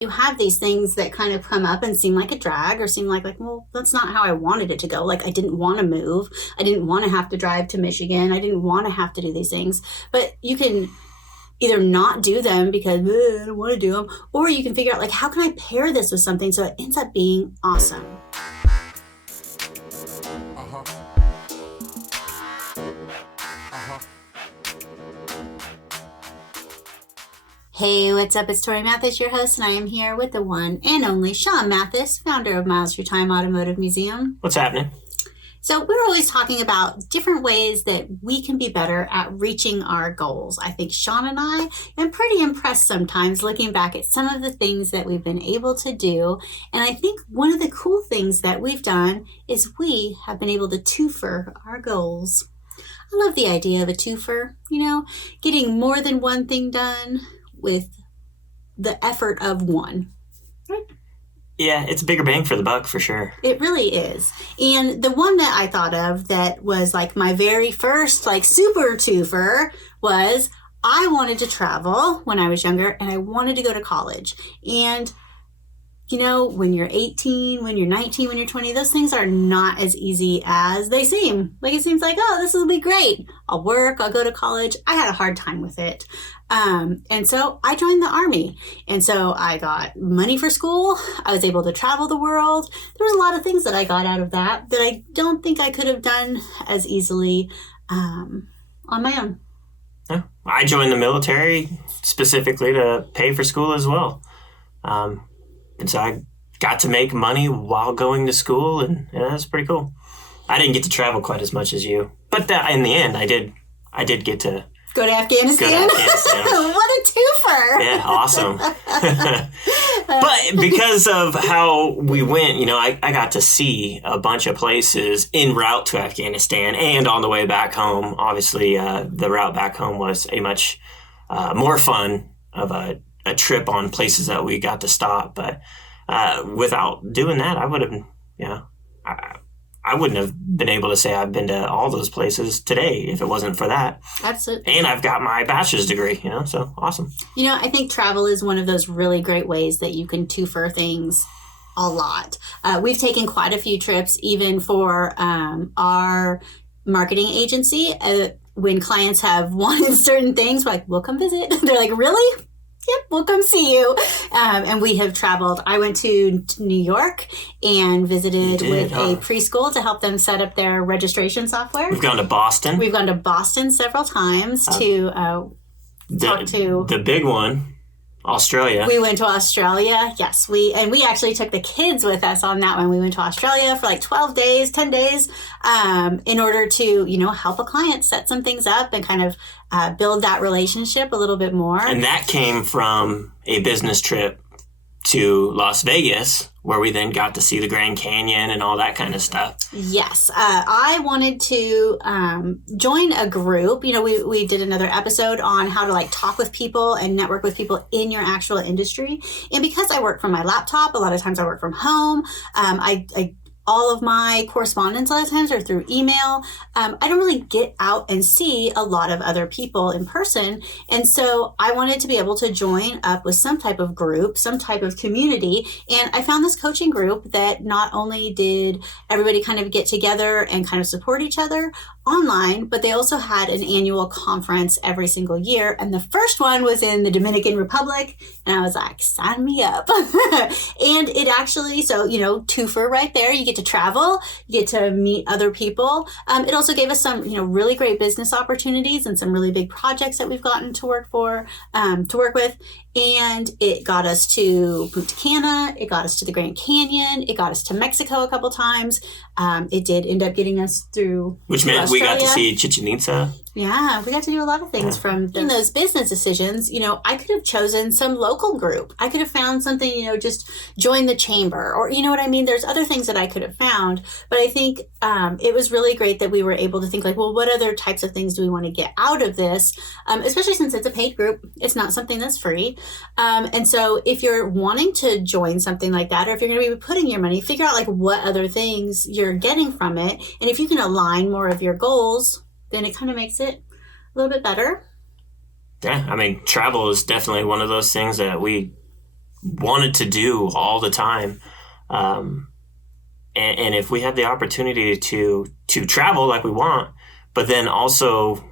You have these things that kind of come up and seem like a drag or seem like, well, that's not how I wanted it to go. Like, I didn't want to move. I didn't want to have to drive to Michigan. I didn't want to have to do these things. But you can either not do them because I don't want to do them, or you can figure out, like, how can I pair this with something so it ends up being awesome? Hey, what's up? It's Torie Mathis, your host, and I am here with the one and only Sean Mathis, founder of Miles Through Time Automotive Museum. What's happening? So we're always talking about different ways that we can be better at reaching our goals. I think Sean and I am pretty impressed sometimes looking back at some of the things that we've been able to do. And I think one of the cool things that we've done is we have been able to twofer our goals. I love the idea of a twofer, getting more than one thing done with the effort of one. Right? Yeah, it's a bigger bang for the buck for sure. It really is. And the one that I thought of that was like my very first super twofer was I wanted to travel when I was younger and I wanted to go to college. And when you're 18, when you're 19, when you're 20, those things are not as easy as they seem. Like, it seems like, oh, this will be great. I'll work, I'll go to college. I had a hard time with it. And so I joined the Army. And so I got money for school. I was able to travel the world. There was a lot of things that I got out of that I don't think I could have done as easily on my own. Yeah. I joined the military specifically to pay for school as well. And so I got to make money while going to school, and that's pretty cool. I didn't get to travel quite as much as you, but in the end, I did get to go to Afghanistan. What a twofer! Yeah, awesome. But because of how we went, I got to see a bunch of places en route to Afghanistan and on the way back home. Obviously, the route back home was a much more fun of a trip on places that we got to stop. But without doing that, I would have, I wouldn't have been able to say I've been to all those places today if it wasn't for that. Absolutely. And I've got my bachelor's degree, so awesome. I think travel is one of those really great ways that you can twofer things a lot. We've taken quite a few trips, even for our marketing agency. When clients have wanted certain things, we're like, we'll come visit. They're like, really? Yep, we'll come see you. And we have traveled. I went to New York and visited a preschool to help them set up their registration software. We've gone to Boston. We've gone to Boston several times to talk to the big one, Australia. We went to Australia. Yes, we actually took the kids with us on that one. We went to Australia for 10 days, in order to, help a client set some things up and kind of build that relationship a little bit more. And that came from a business trip to Las Vegas, where we then got to see the Grand Canyon and all that kind of stuff. Yes. I wanted to join a group. We did another episode on how to talk with people and network with people in your actual industry. And because I work from my laptop, a lot of times I work from home. All of my correspondence a lot of times are through email. I don't really get out and see a lot of other people in person. And so I wanted to be able to join up with some type of group, some type of community. And I found this coaching group that not only did everybody kind of get together and kind of support each other online, but they also had an annual conference every single year. And the first one was in the Dominican Republic. And I was like, sign me up. And it actually, twofer right there. You get to travel, you get to meet other people. It also gave us some, really great business opportunities and some really big projects that we've gotten to work with. And it got us to Punta Cana. It got us to the Grand Canyon. It got us to Mexico a couple times. It did end up getting us through Which meant we got to see Chichen Itza. Yeah, we got to do a lot of things from those business decisions. I could have chosen some local group. I could have found something, just join the chamber or, what I mean? There's other things that I could have found. But I think it was really great that we were able to think what other types of things do we want to get out of this? Especially since it's a paid group. It's not something that's free. And so if you're wanting to join something like that, or if you're going to be putting your money, figure out what other things you're getting from it. And if you can align more of your goals, then it kind of makes it a little bit better. Yeah, travel is definitely one of those things that we wanted to do all the time. And if we have the opportunity to travel like we want, but then also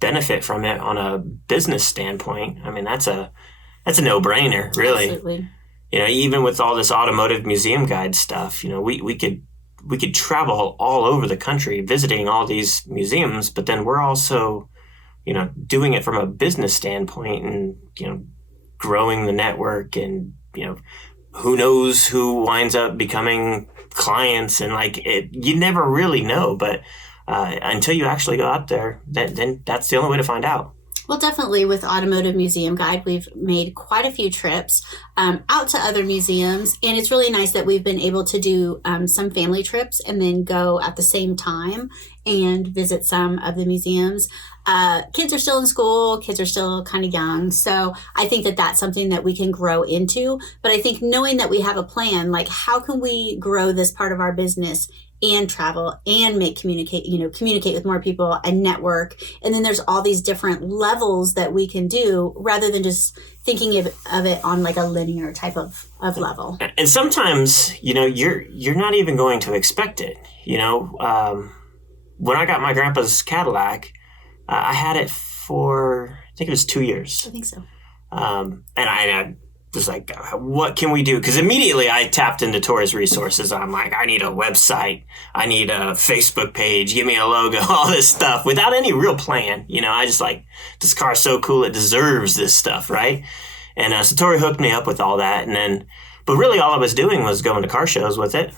benefit from it on a business standpoint, I mean, that's a no-brainer, really. Absolutely. Even with all this automotive museum guide stuff, we could travel all over the country visiting all these museums, but then we're also, doing it from a business standpoint and, growing the network and, who knows who winds up becoming clients and you never really know, but until you actually go out there, then that's the only way to find out. Well, definitely with Automotive Museum Guide, we've made quite a few trips out to other museums. And it's really nice that we've been able to do some family trips and then go at the same time and visit some of the museums. Kids are still in school. Kids are still kind of young. So I think that that's something that we can grow into. But I think knowing that we have a plan, like how can we grow this part of our business and travel and communicate with more people and network. And then there's all these different levels that we can do rather than just thinking of it on like a linear type of level. And sometimes, you're not even going to expect it. When I got my grandpa's Cadillac, I had it for, I think it was 2 years. I think so. And I was like, what can we do? Because immediately I tapped into Torie's resources. I'm like, I need a website. I need a Facebook page. Give me a logo, all this stuff without any real plan. I just like, this car's so cool. It deserves this stuff, right? And so Torie hooked me up with all that. But really all I was doing was going to car shows with it.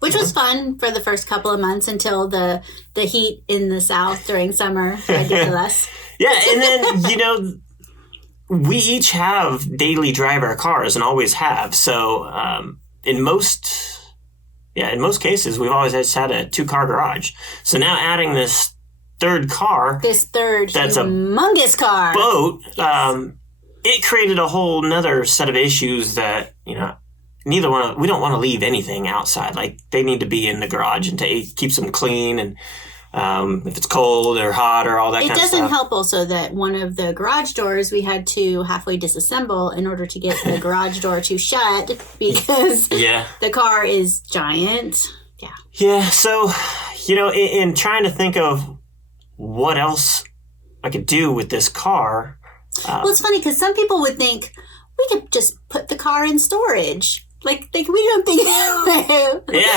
Which was fun for the first couple of months until the heat in the South during summer tried to kill us. Yeah, and then, we each have daily driver cars and always have. So in most cases, we've always just had a 2-car garage. So now adding this third car. That's humongous car. Boat. It created a whole nother set of issues that, we don't want to leave anything outside. Like they need to be in the garage and keeps them clean and if it's cold or hot or all that kind of stuff. It doesn't help also that one of the garage doors we had to halfway disassemble in order to get the garage door to shut because the car is giant. Yeah. Yeah. So, in trying to think of what else I could do with this car. Well, it's funny because some people would think we could just put the car in storage. Like we don't think that way. Yeah.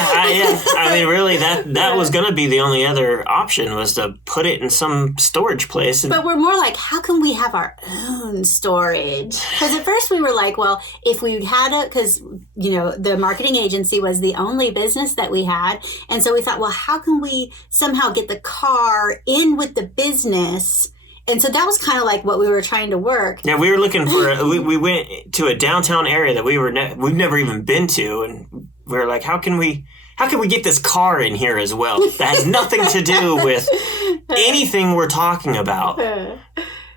I mean, really, that was going to be the only other option was to put it in some storage place. But we're more like, how can we have our own storage? Because at first we were like, well, if we had because, the marketing agency was the only business that we had. And so we thought, well, how can we somehow get the car in with the business? And so that was kind of like what we were trying to work. Yeah, we were looking for. We went to a downtown area that we've never even been to, and we were like, how can we get this car in here as well? That has nothing to do with anything we're talking about,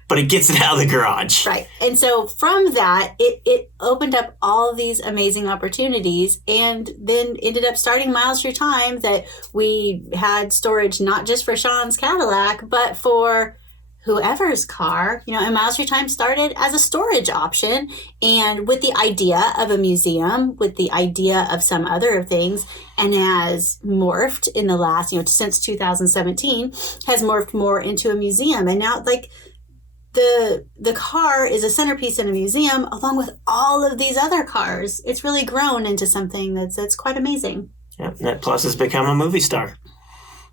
but it gets it out of the garage. Right. And so from that, it opened up all these amazing opportunities, and then ended up starting Miles Through Time that we had storage not just for Sean's Cadillac, but for whoever's car, and Miles Through Time started as a storage option and with the idea of a museum, with the idea of some other things, and has morphed in the last, since 2017, has morphed more into a museum. And now the car is a centerpiece in a museum along with all of these other cars. It's really grown into something that's quite amazing. Yeah, that plus has become a movie star.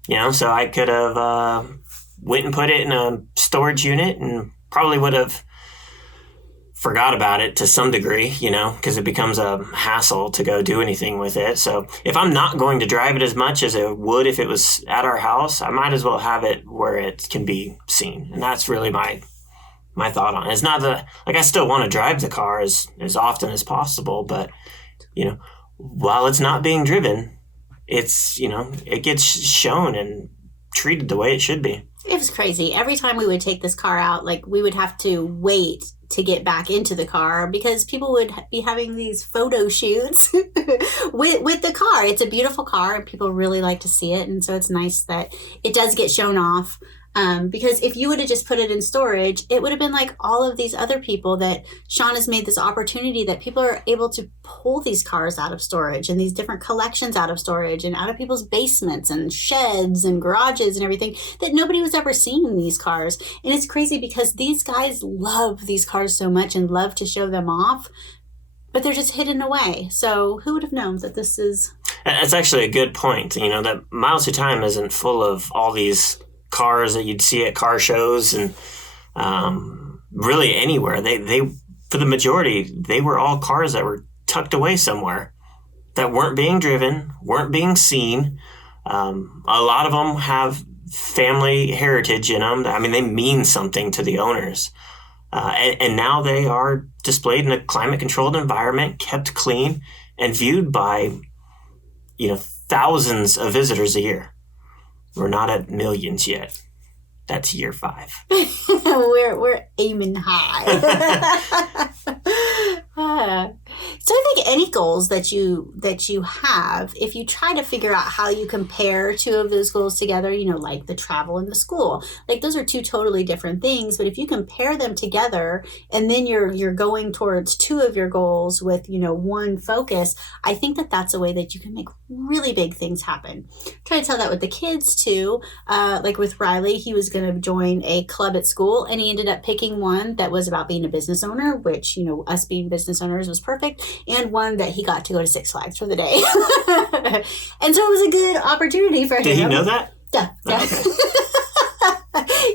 So I could have went and put it in a storage unit and probably would have forgot about it to some degree, because it becomes a hassle to go do anything with it. So if I'm not going to drive it as much as it would if it was at our house, I might as well have it where it can be seen. And that's really my thought on it. It's not that, I still want to drive the car as often as possible, but, while it's not being driven, it's, it gets shown and treated the way it should be. It was crazy. Every time we would take this car out, we would have to wait to get back into the car because people would be having these photo shoots with the car. It's a beautiful car and people really like to see it. And so it's nice that it does get shown off Because if you would have just put it in storage, it would have been like all of these other people that Sean has made this opportunity that people are able to pull these cars out of storage and these different collections out of storage and out of people's basements and sheds and garages and everything that nobody was ever seeing these cars. And it's crazy because these guys love these cars so much and love to show them off, but they're just hidden away. So who would have known that this is... That's actually a good point. You know, that Miles Through Time isn't full of all these cars that you'd see at car shows and really anywhere. They for the majority, they were all cars that were tucked away somewhere that weren't being driven, weren't being seen. A lot of them have family heritage in them. I mean, they mean something to the owners. And now they are displayed in a climate-controlled environment, kept clean, and viewed by, thousands of visitors a year. We're not at millions yet. That's year 5. we're aiming high. So I think any goals that you have, if you try to figure out how you compare 2 of those goals together, like the travel and the school, like those are 2 totally different things. But if you compare them together and then you're going towards 2 of your goals with, one focus, I think that's a way that you can make really big things happen. Try to tell that with the kids too. Like with Riley, he was going to join a club at school and he ended up picking one that was about being a business owner, which, us being business owners was perfect, and one that he got to go to Six Flags for the day. And so it was a good opportunity for him. Did he know that? Yeah. Okay.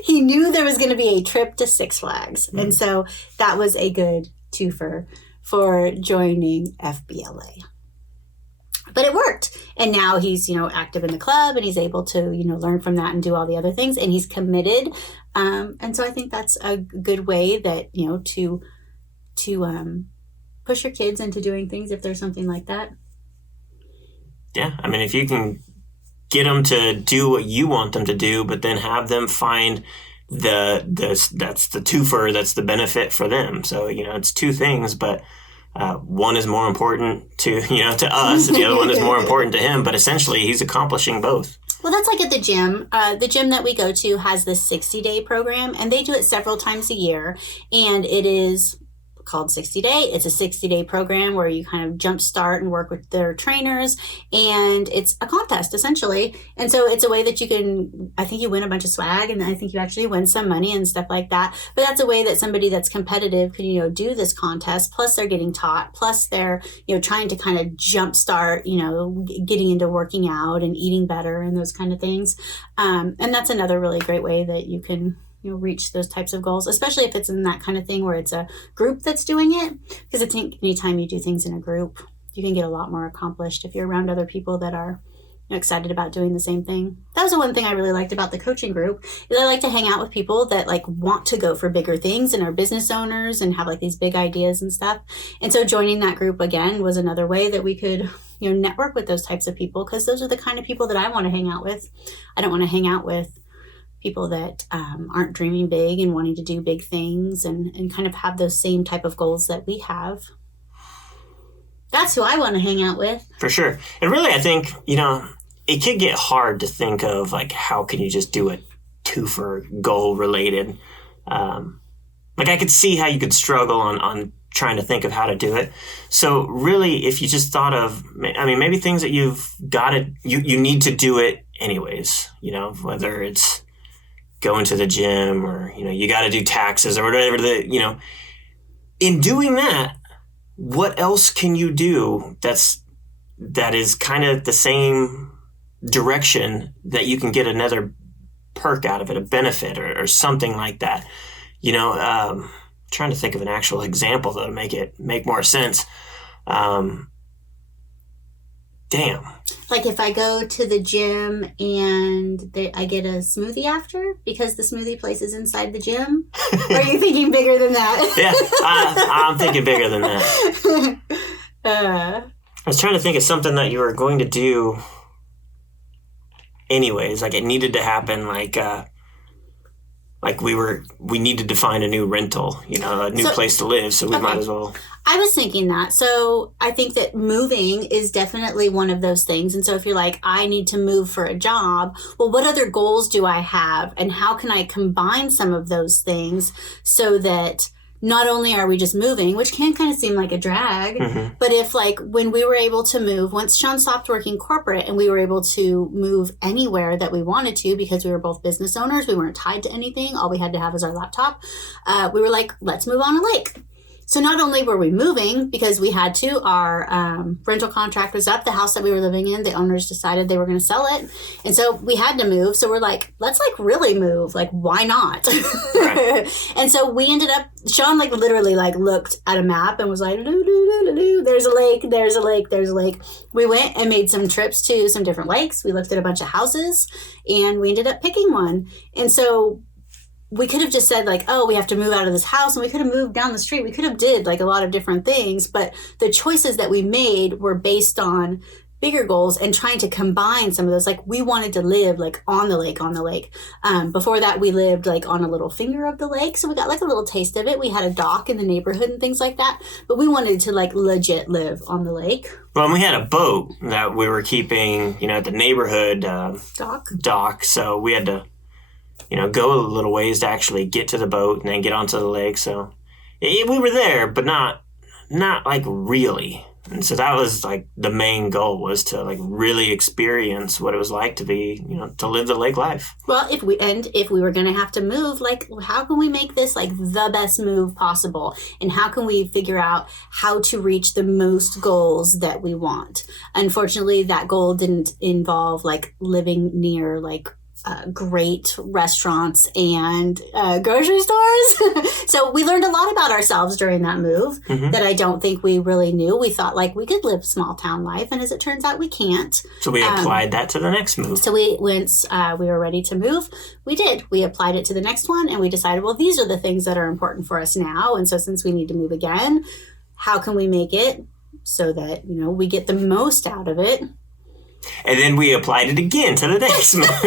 He knew there was going to be a trip to Six Flags. Mm-hmm. And so that was a good twofer for joining FBLA. But it worked. And now he's, active in the club and he's able to, learn from that and do all the other things. And he's committed. And so I think that's a good way that, to push your kids into doing things if there's something like that. Yeah. I mean, if you can get them to do what you want them to do, but then have them find that's the twofer, that's the benefit for them. So, it's 2 things, but one is more important to us, and the other one is more important to him. But essentially, he's accomplishing both. Well, that's like at the gym. The gym that we go to has this 60-day program, and they do it several times a year. And it is called 60 Day. It's a 60-day program where you kind of jumpstart and work with their trainers, and it's a contest essentially. And so it's a way that you can, I think you win a bunch of swag, and I think you actually win some money and stuff like that. But that's a way that somebody that's competitive could, do this contest. Plus they're getting taught, plus they're, trying to kind of jumpstart, getting into working out and eating better and those kind of things. And that's another really great way that you can reach those types of goals, especially if it's in that kind of thing where it's a group that's doing it. Because I think anytime you do things in a group, you can get a lot more accomplished if you're around other people that are excited about doing the same thing. That was the one thing I really liked about the coaching group, is I like to hang out with people that want to go for bigger things and are business owners and have these big ideas and stuff. And so joining that group again was another way that we could network with those types of people, because those are the kind of people that I want to hang out with. I don't want to hang out with people that aren't dreaming big and wanting to do big things and kind of have those same type of goals that we have. That's who I want to hang out with. For sure. And really, I think, it could get hard to think of, how can you just do a twofer goal related? I could see how you could struggle on trying to think of how to do it. So really, if you just thought of, maybe things that you've got to, you need to do it anyways, whether it's going to the gym or, you got to do taxes or whatever in doing that, what else can you do that is kind of the same direction that you can get another perk out of it, a benefit or something like that? Trying to think of an actual example that'll make more sense. Damn. Like if I go to the gym and I get a smoothie after because the smoothie place is inside the gym? Or are you thinking bigger than that? Yeah, I'm thinking bigger than that. I was trying to think of something that you were going to do anyways. It needed to happen. like we needed to find a new rental, a new place to live, so we might as well. I was thinking that. So I think that moving is definitely one of those things. And so if you're like, I need to move for a job, well, what other goals do I have? And how can I combine some of those things so that not only are we just moving, which can kind of seem like a drag, but if like when we were able to move, once Sean stopped working corporate and we were able to move anywhere that we wanted to because we were both business owners, we weren't tied to anything. All we had to have was our laptop. We were like, let's move on a lake. So not only were we moving because we had to, our rental contract was up, the house that we were living in, the owners decided they were going to sell it. And so we had to move. So we're like, let's like really move. Like, why not? Right. And so we ended up, Sean like literally like looked at a map and was like, there's a lake, there's a lake, there's a lake. We went and made some trips to some different lakes. We looked at a bunch of houses and we ended up picking one. And so we could have just said like, oh, we have to move out of this house, and we could have moved down the street. We could have did like a lot of different things, but the choices that we made were based on bigger goals and trying to combine some of those. Like we wanted to live like on the lake. Before that, we lived like on a little finger of the lake. So we got like a little taste of it. We had a dock in the neighborhood and things like that, but we wanted to like legit live on the lake. Well, and we had a boat that we were keeping, at the neighborhood dock. So we had to go a little ways to actually get to the boat and then get onto the lake. So we were there, but not like really. And so that was like the main goal, was to like really experience what it was like to be, to live the lake life. Well, if we were going to have to move, like how can we make this like the best move possible? And how can we figure out how to reach the most goals that we want? Unfortunately, that goal didn't involve like living near like great restaurants and grocery stores. So we learned a lot about ourselves during that move that I don't think we really knew. We thought like we could live small town life, and as it turns out, we can't. So we applied that to the next move. So we were ready to move. We did. We applied it to the next one, and we decided, well, these are the things that are important for us now. And so since we need to move again, how can we make it so that, we get the most out of it? And then we applied it again to the next move. We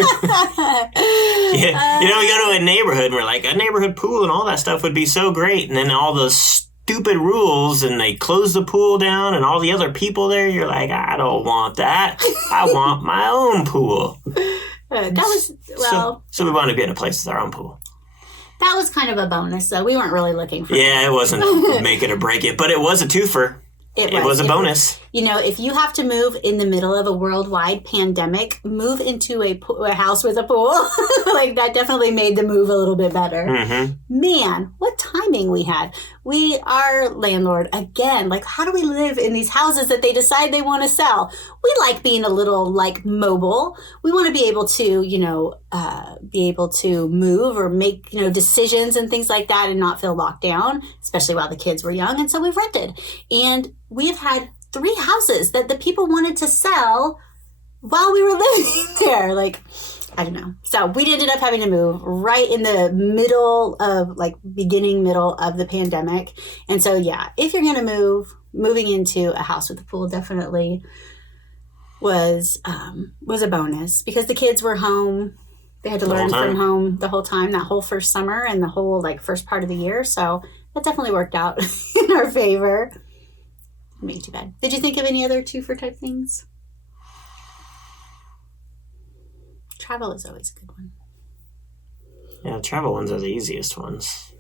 go to a neighborhood and we're like, a neighborhood pool and all that stuff would be so great. And then all the stupid rules, and they close the pool down and all the other people there, you're like, I don't want that. I want my own pool. So we wanted to be in a place with our own pool. That was kind of a bonus, though. We weren't really looking for it wasn't make it or break it, but it was a twofer. It was a bonus. If you have to move in the middle of a worldwide pandemic, move into a house with a pool. Like that definitely made the move a little bit better. Man, what timing we had. Our landlord, again, like how do we live in these houses that they decide they want to sell? We like being a little like mobile. We want to be able to move or make, decisions and things like that and not feel locked down, especially while the kids were young. And so we've rented. And we have had 3 houses that the people wanted to sell while we were living there. Like, I don't know. So we ended up having to move right in the middle of middle of the pandemic. And so, yeah, if you're going to moving into a house with a pool definitely was a bonus because the kids were home. They had to learn from home the whole time, that whole first summer and the whole first part of the year. So that definitely worked out in our favor. Made too bad. Did you think of any other twofer type things? Travel is always a good one. Yeah, travel ones are the easiest ones.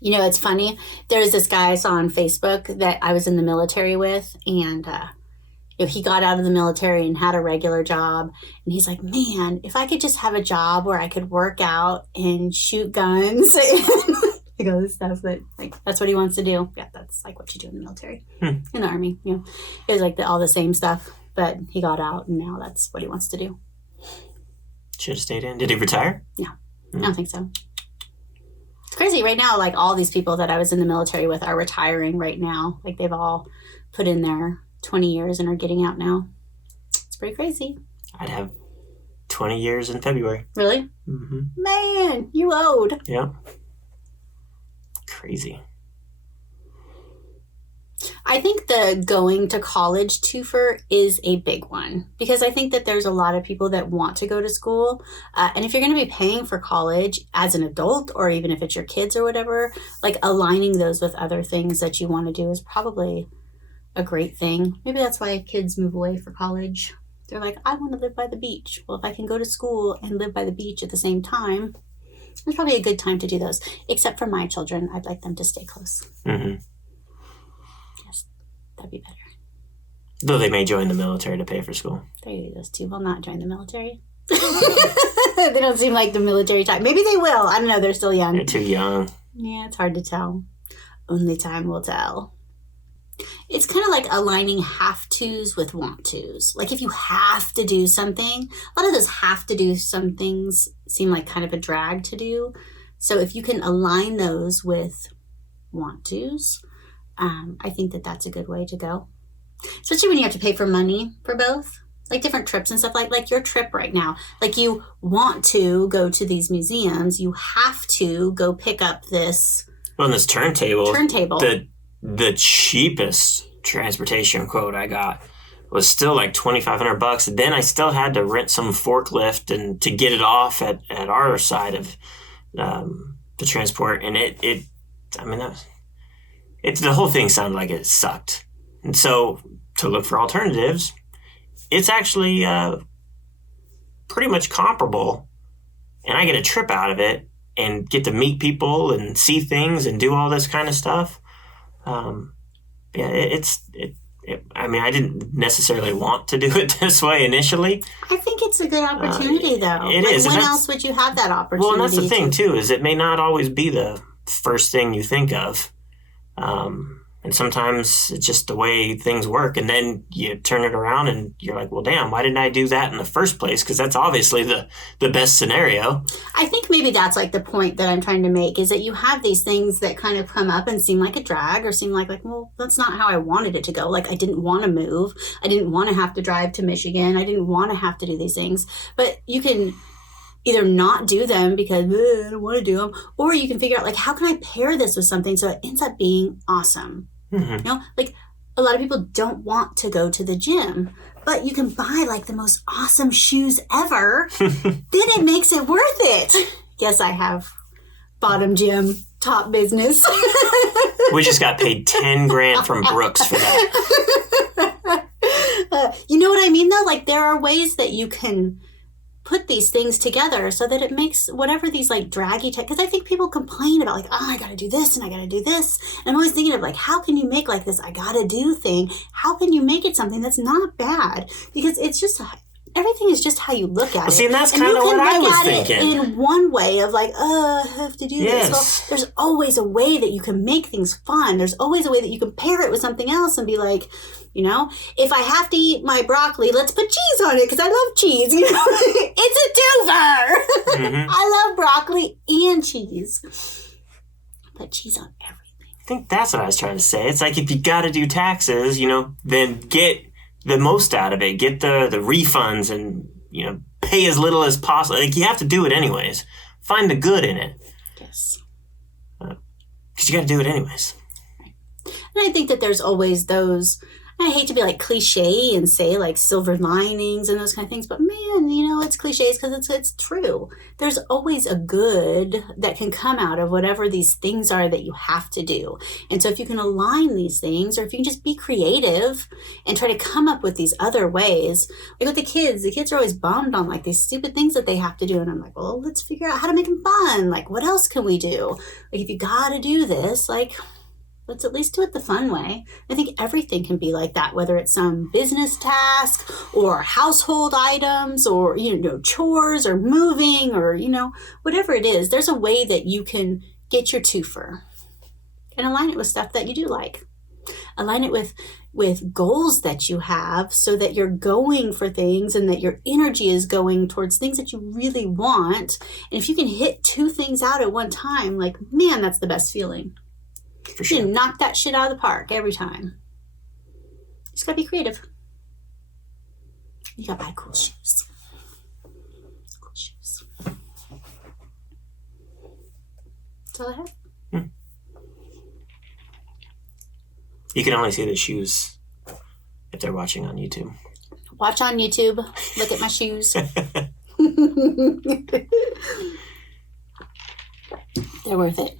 It's funny. There's this guy I saw on Facebook that I was in the military with, and he got out of the military and had a regular job, and he's like, man, if I could just have a job where I could work out and shoot guns and all this stuff, that that's what he wants to do. Yeah, that's like what you do in the military, in the army. It was like all the same stuff, but he got out, and now that's what he wants to do. Should have stayed in. Did he retire? Yeah, I don't think so. It's crazy right now. Like all these people that I was in the military with are retiring right now. Like they've all put in their 20 years and are getting out now. It's pretty crazy. I'd have 20 years in February. Really? Mm-hmm. Man, you owed. Yeah. Crazy. I think the going to college twofer is a big one because I think that there's a lot of people that want to go to school. And if you're going to be paying for college as an adult, or even if it's your kids or whatever, like aligning those with other things that you want to do is probably a great thing. Maybe that's why kids move away for college. They're like, I want to live by the beach. Well, if I can go to school and live by the beach at the same time, it's probably a good time to do those. Except for my children, I'd like them to stay close. Mm-hmm. That'd be better. Though they may join the military to pay for school. Those two will not join the military. They don't seem like the military type. Maybe they will. I don't know. They're still young. They're too young. Yeah, it's hard to tell. Only time will tell. It's kind of like aligning have-tos with want-tos. Like if you have to do something, a lot of those have to do some things seem like kind of a drag to do. So if you can align those with want-tos, I think that that's a good way to go. Especially when you have to pay for money for both. Like different trips and stuff, like your trip right now. Like you want to go to these museums. You have to go pick up this... Well, this turntable. The cheapest transportation quote I got was still like $2,500. Then I still had to rent some forklift and to get it off at our side of the transport. And the whole thing sounded like it sucked. And so to look for alternatives, it's actually pretty much comparable. And I get a trip out of it and get to meet people and see things and do all this kind of stuff. I didn't necessarily want to do it this way initially. I think it's a good opportunity, though. It is. When else would you have that opportunity? Well, and that's the thing, too, is it may not always be the first thing you think of. And sometimes it's just the way things work. And then you turn it around and you're like, well, damn, why didn't I do that in the first place? Because that's obviously the best scenario. I think maybe that's like the point that I'm trying to make is that you have these things that kind of come up and seem like a drag or seem like, well, that's not how I wanted it to go. Like I didn't want to move. I didn't want to have to drive to Michigan. I didn't want to have to do these things. But you can either not do them because I don't want to do them, or you can figure out like, how can I pair this with something so it ends up being awesome? Mm-hmm. Like a lot of people don't want to go to the gym, but you can buy like the most awesome shoes ever. Then it makes it worth it. Yes, I have bottom gym, top business. We just got paid $10,000 from Brooks for that. You know what I mean though? Like there are ways that you can put these things together so that it makes whatever these like draggy because I think people complain about like, oh, I gotta do this and I gotta do this. And I'm always thinking of like, how can you make like this I gotta do thing? How can you make it something that's not bad? Because it's just everything is just how you look at it. See, and that's kind of what I was thinking. In one way of like, I have to do this. Well, there's always a way that you can make things fun. There's always a way that you can pair it with something else and be like, if I have to eat my broccoli, let's put cheese on it because I love cheese. It's a twofer. Mm-hmm. I love broccoli and cheese. Put cheese on everything. I think that's what I was trying to say. It's like if you got to do taxes, then get the most out of it. Get the refunds and, pay as little as possible. Like you have to do it anyways. Find the good in it. Yes. Because you got to do it anyways. Right. And I think that there's always those... I hate to be like cliche and say like silver linings and those kind of things, but man, it's cliches because it's true. There's always a good that can come out of whatever these things are that you have to do. And so if you can align these things, or if you can just be creative and try to come up with these other ways, like with the kids are always bummed on like these stupid things that they have to do. And I'm like, well, let's figure out how to make them fun. Like, what else can we do? Like, if you got to do this, like, let's at least do it the fun way. I think everything can be like that, whether it's some business task or household items or, chores or moving or, whatever it is. There's a way that you can get your twofer and align it with stuff that you do like. Align it with goals that you have so that you're going for things and that your energy is going towards things that you really want. And if you can hit two things out at one time, like, man, that's the best feeling. For sure. You knock that shit out of the park every time. You just gotta be creative. You gotta buy cool shoes. Cool shoes. That's all I have. You can only see the shoes if they're watching on YouTube. Watch on YouTube. Look at my shoes. They're worth it.